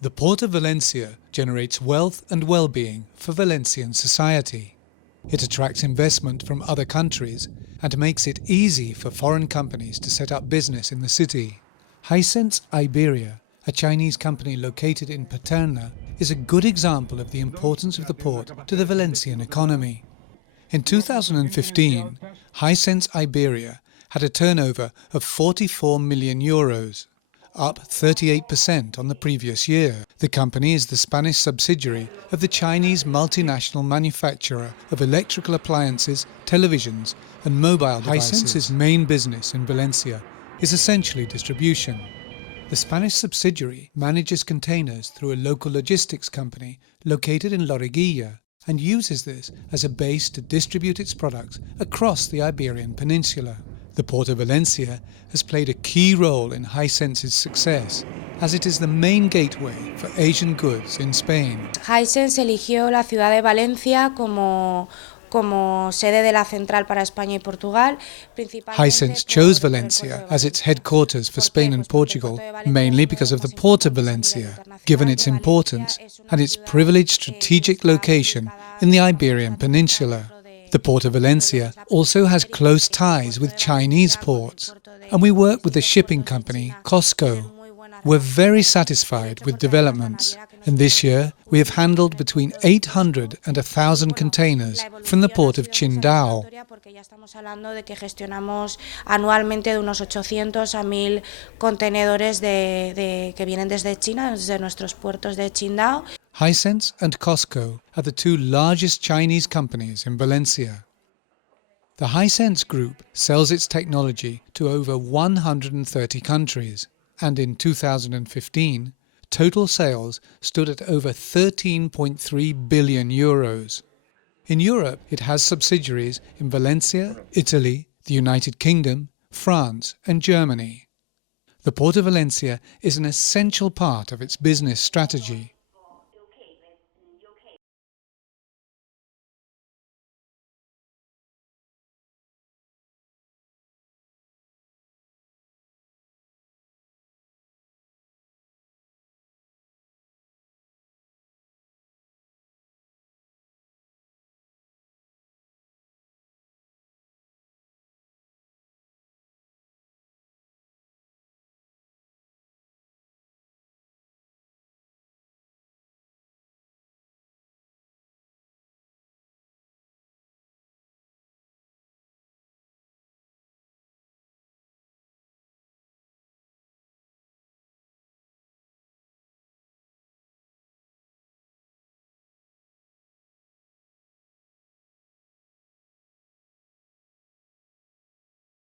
The Port of Valencia generates wealth and well-being for Valencian society. It attracts investment from other countries and makes it easy for foreign companies to set up business in the city. Hisense Iberia, a Chinese company located in Paterna, is a good example of the importance of the port to the Valencian economy. In 2015, Hisense Iberia had a turnover of 44 million euros, up 38% on the previous year. The company is the Spanish subsidiary of the Chinese multinational manufacturer of electrical appliances, televisions and mobile devices. Hisense's main business in Valencia is essentially distribution. The Spanish subsidiary manages containers through a local logistics company located in Loriguilla and uses this as a base to distribute its products across the Iberian Peninsula. The Port of Valencia has played a key role in Hisense's success, as it is the main gateway for Asian goods in Spain. Hisense eligió la ciudad de Valencia como sede de la central para España y Portugal. Hisense chose Valencia as its headquarters for Spain and Portugal, mainly because of the Port of Valencia, given its importance and its privileged strategic location in the Iberian Peninsula. The Port of Valencia also has close ties with Chinese ports, and we work with the shipping company COSCO. We're very satisfied with developments, and this year we have handled between 800 and 1,000 containers from the port of Qingdao. Estamos hablando de que gestionamos anualmente de unos 800 a 1,000 contenedores que vienen desde China, desde nuestros puertos de Qingdao. Hisense and COSCO are the two largest Chinese companies in Valencia. The Hisense Group sells its technology to over 130 countries, and in 2015, total sales stood at over 13.3 billion euros. In Europe, it has subsidiaries in Valencia, Italy, the United Kingdom, France and Germany. The Port of Valencia is an essential part of its business strategy.